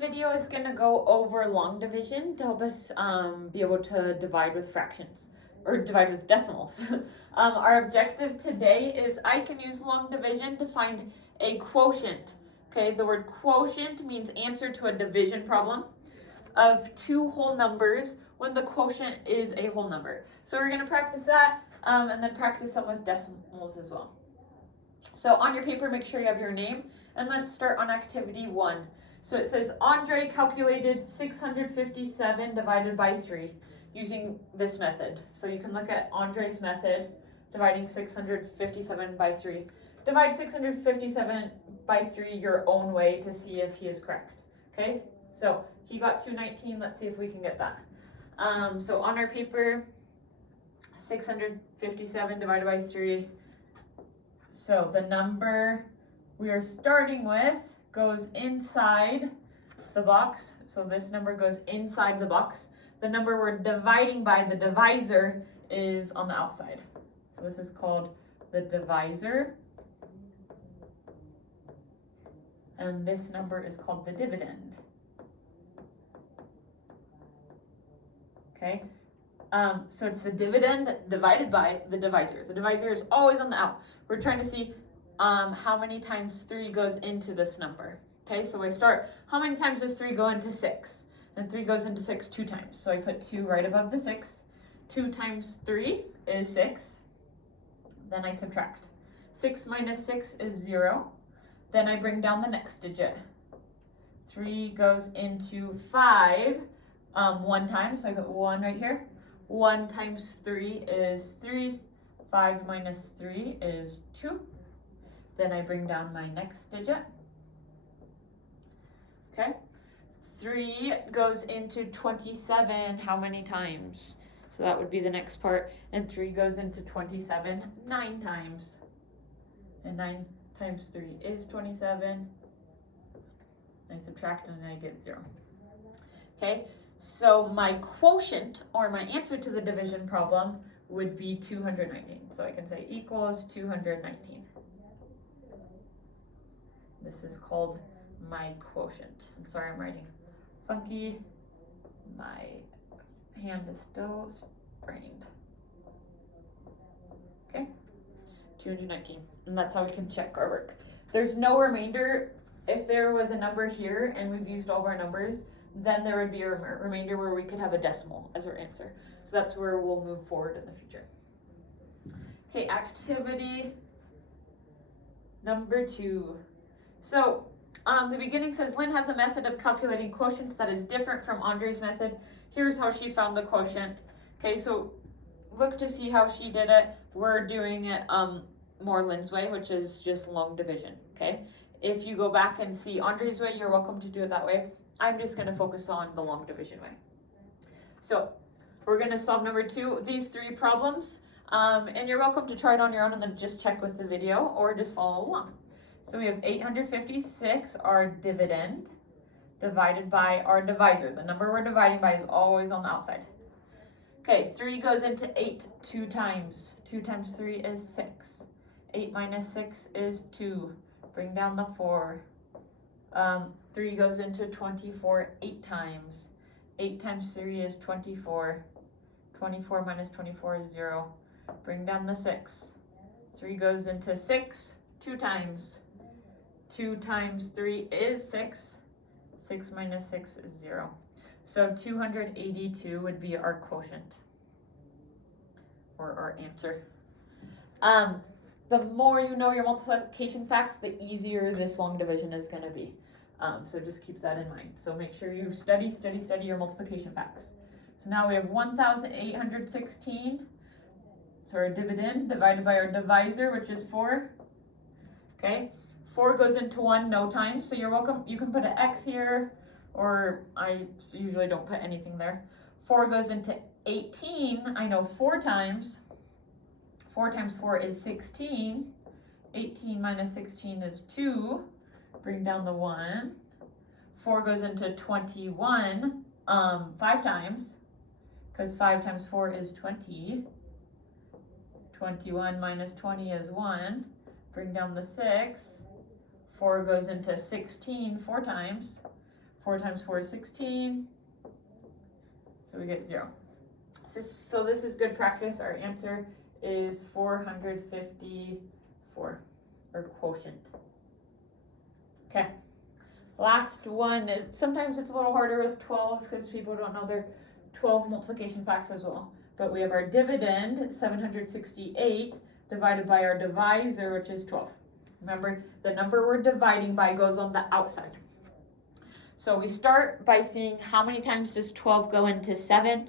video is going to go over long division to help us be able to divide with fractions or divide with decimals. Our objective today is I can use long division to find a quotient. Okay, the word quotient means answer to a division problem of two whole numbers when the quotient is a whole number. So we're going to practice that and then practice some with decimals as well. So on your paper, make sure you have your name, and let's start on activity 1. So it says Andre calculated 657 divided by 3 using this method. So you can look at Andre's method, dividing 657 by 3. Divide 657 by 3 your own way to see if he is correct. Okay, so he got 219. Let's see if we can get that. So on our paper, 657 divided by 3. So the number we are starting with goes inside the box. So this number goes inside the box. The number we're dividing by, the divisor, is on the outside. So this is called the divisor. And this number is called the dividend. Okay. So it's the dividend divided by the divisor. The divisor is always on the out. We're trying to see how many times 3 goes into this number. Okay, so I start, how many times does 3 go into 6? And 3 goes into 6 2 times. So I put 2 right above the 6. 2 times 3 is 6. Then I subtract. 6 minus 6 is 0. Then I bring down the next digit. 3 goes into 5 1 time, so I put 1 right here. 1 times 3 is 3. 5 minus 3 is 2. Then I bring down my next digit. Okay. 3 goes into 27 how many times? So that would be the next part. And 3 goes into 27 9 times. And 9 times 3 is 27. I subtract and I get 0. Okay. So my quotient, or my answer to the division problem, would be 219. So I can say equals 219. This is called my quotient. I'm sorry, I'm writing funky. My hand is still sprained. Okay, 219. And that's how we can check our work. There's no remainder. If there was a number here and we've used all of our numbers, then there would be a remainder where we could have a decimal as our answer. So that's where we'll move forward in the future. Okay, activity number 2. So the beginning says Lynn has a method of calculating quotients that is different from Andre's method. Here's how she found the quotient. Okay, so look to see how she did it. We're doing it more Lynn's way, which is just long division. Okay, if you go back and see Andre's way, you're welcome to do it that way. I'm just going to focus on the long division way. So we're going to solve number 2, these 3 problems. And you're welcome to try it on your own and then just check with the video or just follow along. So we have 856, our dividend, divided by our divisor. The number we're dividing by is always on the outside. Okay, 3 goes into 8 2 times. 2 times 3 is 6. 8 minus 6 is 2. Bring down the 4. 3 goes into 24 8 times. 8 times 3 is 24. 24 minus 24 is 0. Bring down the 6. 3 goes into 6 2 times. 2 times 3 is 6. 6 minus 6 is 0. So 282 would be our quotient, or our answer. The more you know your multiplication facts, the easier this long division is going to be. So just keep that in mind. So make sure you study your multiplication facts. So now we have 1,816. So our dividend divided by our divisor, which is 4. Okay, 4 goes into 1 no times. So you're welcome. You can put an X here, or I usually don't put anything there. 4 goes into 18. I know 4 times. 4 times 4 is 16. 18 minus 16 is 2. Bring down the 1. 4 goes into 21 5 times, because 5 times 4 is 20. 21 minus 20 is 1. Bring down the 6. 4 goes into 16 4 times. 4 times 4 is 16. So we get 0. So this is good practice. Our answer is 454, or quotient. Okay. Last one. Sometimes it's a little harder with 12s because people don't know their 12 multiplication facts as well. But we have our dividend, 768, divided by our divisor, which is 12. Remember, the number we're dividing by goes on the outside. So we start by seeing how many times does 12 go into 7.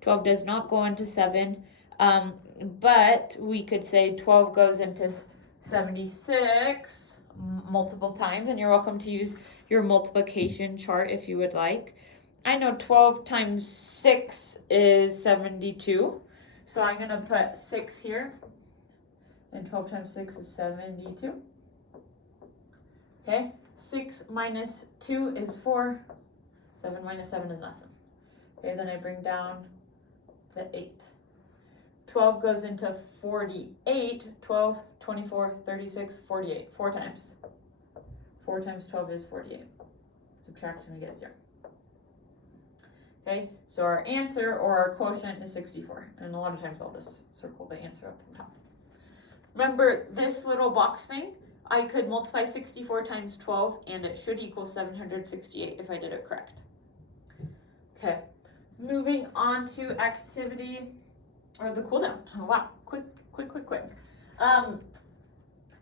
12 does not go into 7, but we could say 12 goes into 76 multiple times, and you're welcome to use your multiplication chart if you would like. I know 12 times 6 is 72, so I'm going to put 6 here, and 12 times 6 is 72. Okay, 6 minus 2 is 4, 7 minus 7 is nothing. Okay, then I bring down the 8. 12 goes into 48, 12, 24, 36, 48, 4 times. 4 times 12 is 48. Subtract and we get 0. Okay, so our answer or our quotient is 64. And a lot of times I'll just circle the answer up on top. Remember this little box thing? I could multiply 64 times 12 and it should equal 768 if I did it correct. Okay, moving on to activity, or the cool down. Oh, wow, quick.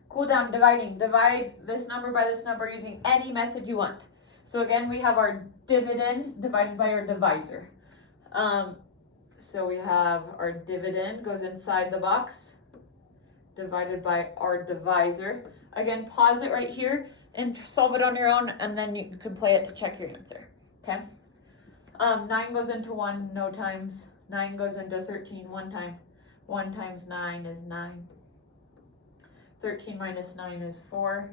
Cool down, dividing. Divide this number by this number using any method you want. So again, we have our dividend divided by our divisor. So we have our dividend goes inside the box, divided by our divisor. Again, pause it right here and solve it on your own, and then you can play it to check your answer. Okay? 9 goes into 1, no times. 9 goes into 13, 1 time. 1 times 9 is 9. 13 minus 9 is 4.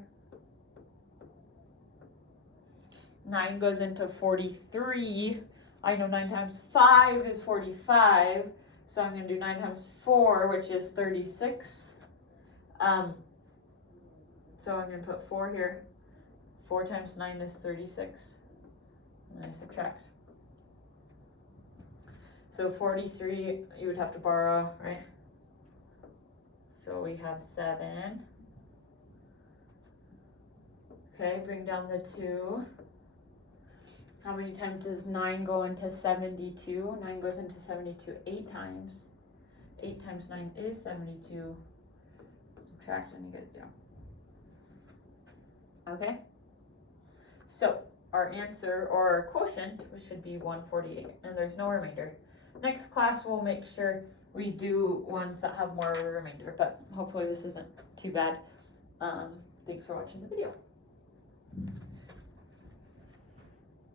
9 goes into 43. I know 9 times 5 is 45. So I'm going to do 9 times 4, which is 36. So I'm going to put 4 here. 4 times 9 is 36. And then I subtract. So 43, you would have to borrow, right? So we have 7. Okay, bring down the 2. How many times does 9 go into 72? 9 goes into 72 8 times. 8 times 9 is 72. Subtract and you get 0. Okay? So, our answer or our quotient should be 148, and there's no remainder. Next class, we'll make sure we do ones that have more of a remainder, but hopefully this isn't too bad. Thanks for watching the video.